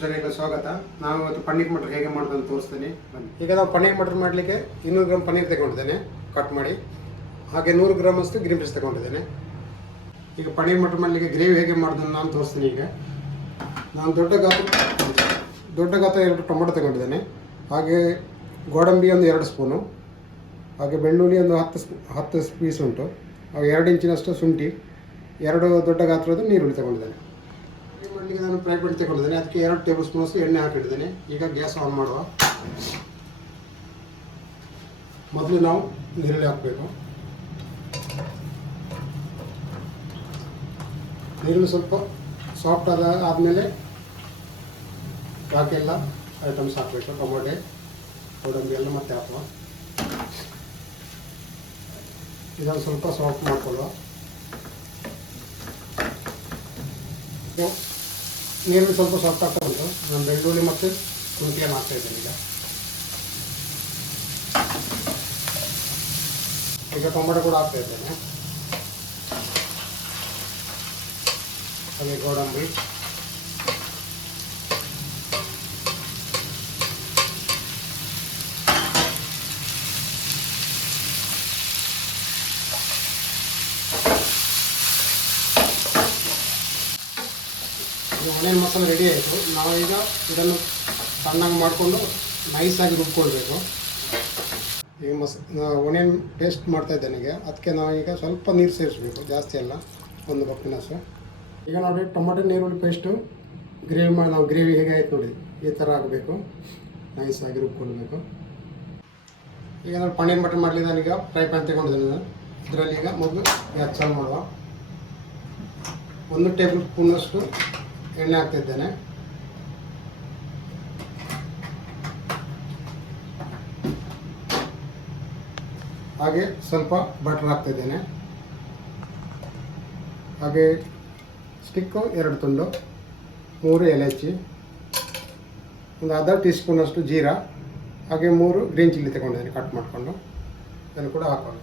ಚಾನೆಲ್ಗೆ ಸ್ವಾಗತ. ನಾವು ಇವತ್ತು ಪನ್ನೀರ್ ಮಟರ್ ಹೇಗೆ ಮಾಡೋದು ಅಂತ ತೋರಿಸ್ತೀನಿ ಬನ್ನಿ. ಈಗ ನಾವು ಪನ್ನೀರ್ ಮಟರ್ ಮಾಡಲಿಕ್ಕೆ 200 ಗ್ರಾಮ್ ಪನ್ನೀರ್ ತಗೊಂಡಿದ್ದೇನೆ ಕಟ್ ಮಾಡಿ, ಹಾಗೆ 100 ಗ್ರಾಮ್ ಅಷ್ಟು ಗ್ರೀನ್ ಪೀಸ್ ತಗೊಂಡಿದ್ದೇನೆ. ಈಗ ಪನ್ನೀರ್ ಮಟರ್ ಮಾಡಲಿಕ್ಕೆ ಗ್ರೇವಿ ಹೇಗೆ ಮಾಡೋದನ್ನು ನಾನು ತೋರಿಸ್ತೀನಿ. ಈಗ ನಾನು ದೊಡ್ಡ ಗಾತ್ರ 2 ಟೊಮೊಟೊ ತಗೊಂಡಿದ್ದೇನೆ, ಹಾಗೆ ಗೋಡಂಬಿ ಒಂದು 2 ಸ್ಪೂನು, ಹಾಗೆ ಬೆಳ್ಳುಳ್ಳಿ ಒಂದು 10 ಪೀಸ್ ಉಂಟು, ಹಾಗೆ 2 ಇಂಚಿನಷ್ಟು ಶುಂಠಿ, 2 ದೊಡ್ಡ ಗಾತ್ರದ ನೀರುಳ್ಳಿ ತಗೊಂಡಿದ್ದೇನೆ. ಮಾಡಲಿಕ್ಕೆ ನಾನು ಫ್ರೈ ಪ್ಯಾನ್ ತಗೊಂಡಿದ್ದೇನೆ, ಅದಕ್ಕೆ 2 ಟೇಬಲ್ ಸ್ಪೂನಷ್ಟು ಎಣ್ಣೆ ಹಾಕಿಟ್ಟಿದ್ದೇನೆ. ಈಗ ಗ್ಯಾಸ್ ಆನ್ ಮಾಡುವ. ಮೊದಲು ನಾವು ನೀರುಳ್ಳಿ ಹಾಕಬೇಕು. ನೀರುಳ್ಳಿ ಸ್ವಲ್ಪ ಸಾಫ್ಟ್ ಆದಮೇಲೆ ಬಾಕಿಯೆಲ್ಲ ಐಟಮ್ಸ್ ಹಾಕಬೇಕು. ಟೊಮೊಟೊ, ಗೋಡಂಬಿ ಎಲ್ಲ ಮತ್ತೆ ಹಾಕುವ. ಇದನ್ನು ಸ್ವಲ್ಪ ಸಾಫ್ಟ್ ಮಾಡಿಕೊಳ್ಳುವ. ನೀರುಳ್ಳಿ ಸ್ವಲ್ಪ ಸಾಫ್ಟ್ ಆಗ್ತಾ ಉಂಟು. ನಾನು ಬೆಳ್ಳುಳ್ಳಿ ಮತ್ತು ಶುಂಠಿಯನ್ನು ಹಾಕ್ತಾ ಇದ್ದೇನೆ. ಈಗ ಟೊಮೊಟೊ ಕೂಡ ಹಾಕ್ತಾ ಇದ್ದೇನೆ, ಹಾಗೆ ಗೋಡಂಬಿ, ಆನಿಯನ್ ಮಸಾಲೆ ರೆಡಿ ಆಯಿತು. ನಾವೀಗ ಇದನ್ನು ಸಣ್ಣಗೆ ಮಾಡಿಕೊಂಡು ನೈಸಾಗಿ ರುಬ್ಕೊಳ್ಬೇಕು. ಈಗ ಆನಿಯನ್ ಪೇಸ್ಟ್ ಮಾಡ್ತಾ ಇದ್ದೇನೆ. ಈಗ ಅದಕ್ಕೆ ನಾವೀಗ ಸ್ವಲ್ಪ ನೀರು ಸೇರಿಸಬೇಕು, ಜಾಸ್ತಿ ಅಲ್ಲ, 1 ಕಪ್ಪಿನಷ್ಟು. ಈಗ ನೋಡಿ, ಟೊಮೊಟೊ ನೀರುಳ್ಳಿ ಪೇಸ್ಟು ನಾವು ಗ್ರೇವಿ ಹೇಗೆ ಆಯ್ತು ನೋಡಿ, ಈ ಥರ ಆಗಬೇಕು, ನೈಸಾಗಿ ರುಬ್ಕೊಳ್ಬೇಕು. ಈಗ ನಾನು ಪನ್ನೀರ್ ಮಟರ್ ಮಾಡಲಿ. ನಾನೀಗ ಫ್ರೈ ಪ್ಯಾನ್ ತಗೊಂಡಿದ್ದೇನೆ. ಇದರಲ್ಲಿ ಈಗ ಮೊದಲು ಗ್ಯಾಸ್ ಚಾಲು ಮಾಡುವ. 1 ಟೇಬಲ್ ಸ್ಪೂನಷ್ಟು ಎಣ್ಣೆ ಹಾಕ್ತಿದ್ದೇನೆ, ಹಾಗೆ ಸ್ವಲ್ಪ ಬಟರ್ ಹಾಕ್ತಿದ್ದೇನೆ, ಹಾಗೆ ಸ್ಟಿಕ್ಕು 2 ತುಂಡು, 3 ಏಲಕ್ಕಿ, ಒಂದು ಅರ್ಧ ಟೀ ಸ್ಪೂನಷ್ಟು ಜೀರಾ, ಹಾಗೆ 3 ಗ್ರೀನ್ ಚಿಲ್ಲಿ ತಗೊಂಡಿದ್ದೇನೆ ಕಟ್ ಮಾಡಿಕೊಂಡು, ಅದನ್ನು ಕೂಡ ಹಾಕೋದು.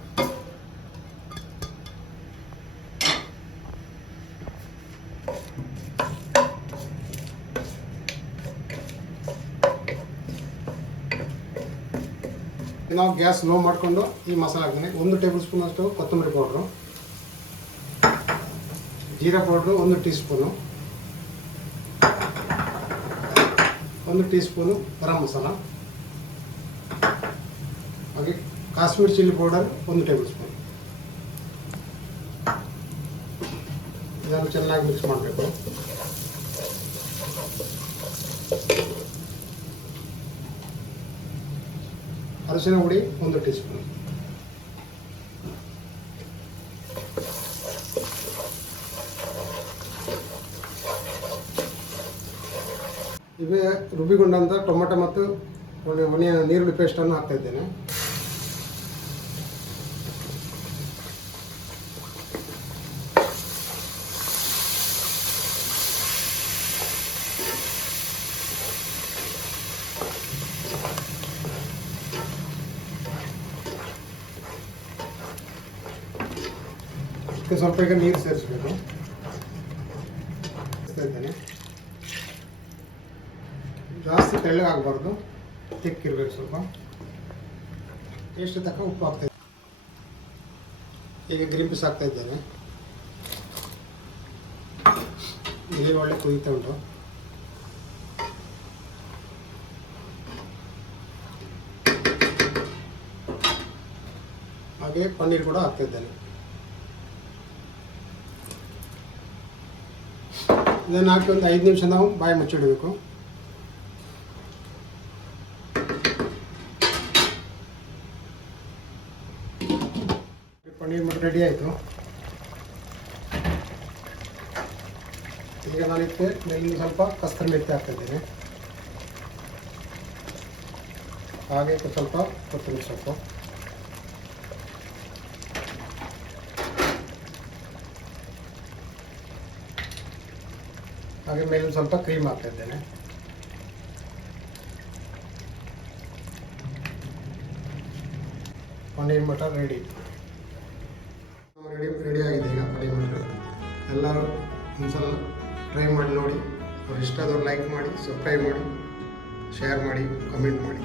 ನಾವು ಗ್ಯಾಸ್ ಲೋ ಮಾಡಿಕೊಂಡು ಈ ಮಸಾಲೆ ಹಾಕ್ತೀನಿ. 1 ಟೇಬಲ್ ಸ್ಪೂನಷ್ಟು ಕೊತ್ತಂಬರಿ ಪೌಡ್ರು, ಜೀರಾ powder 1 teaspoon, 1 teaspoon garam masala, ಹಾಗೆ Kashmiri chilli powder 1 tablespoon. ಇದನ್ನು ಚೆನ್ನಾಗಿ ಮಿಕ್ಸ್ ಮಾಡಬೇಕು. ಅರಿಶಿನ ಹುಡಿ 1 ಟೀ ಸ್ಪೂನ್. ಈಗ ರುಬ್ಬಿಕೊಂಡಂಥ ಟೊಮೆಟೊ ಮತ್ತು ನೀರುಳ್ಳಿ ಪೇಸ್ಟನ್ನು ಹಾಕ್ತಾ ಇದ್ದೇನೆ. ಸ್ವಲ್ಪ ಈಗ ನೀರು ಸೇರಿಸಬೇಕು. ಜಾಸ್ತಿ ತೆಳ್ಳಗಾಗಬಾರ್ದು, ತಿಕ್ಕಿರ್ಬೇಕು. ಸ್ವಲ್ಪ ಎಷ್ಟು ತಕ್ಕ ಉಪ್ಪು ಹಾಕ್ತಾ ಇದ್ದೇನೆ. ಈಗ ಗ್ರೀನ್ ಪೀಸ್ ಹಾಕ್ತಾ ಇದ್ದೇನೆ. ನೀರು ಒಳ್ಳೆ ಕುದೀತಾ ಉಂಟು. ಹಾಗೆ ಪನ್ನೀರ್ ಕೂಡ ಹಾಕ್ತಾ ಇದ್ದೇನೆ. ಇದನ್ನು ಹಾಕಿ ಒಂದು 5 ನಿಮಿಷ ನಾವು ಬಾಯಿ ಮುಚ್ಚಿಡಬೇಕು. ಪನ್ನೀರ್ ಮಟರ್ ರೆಡಿ ಆಯಿತು. ಈಗ ನಾನು ಇದಕ್ಕೆ ಮೇಲಿಂದ ಸ್ವಲ್ಪ ಕಸ್ತೂರಿ ಮೆಂತ್ಯ ಹಾಕ್ತಿದ್ದೇನೆ, ಹಾಗೆ ಸ್ವಲ್ಪ ಕೊತ್ತಂಬರಿ ಸೊಪ್ಪು, ಹಾಗೆ ಮೇಲೆ ಸ್ವಲ್ಪ ಕ್ರೀಮ್ ಹಾಕ್ತಾ ಇದ್ದೇನೆ. ಪನ್ನೀರ್ ಮಟರ್ ರೆಡಿ ಆಗಿದೆ. ಈಗ ಪನ್ನೀರ್ ಮಟರ್ ಎಲ್ಲರೂ ಒಂದ್ಸಲ ಟ್ರೈ ಮಾಡಿ ನೋಡಿ. ಅವ್ರು ಇಷ್ಟ ಆದವ್ರು ಲೈಕ್ ಮಾಡಿ, ಸಬ್ಸ್ಕ್ರೈಬ್ ಮಾಡಿ, ಶೇರ್ ಮಾಡಿ, ಕಮೆಂಟ್ ಮಾಡಿ.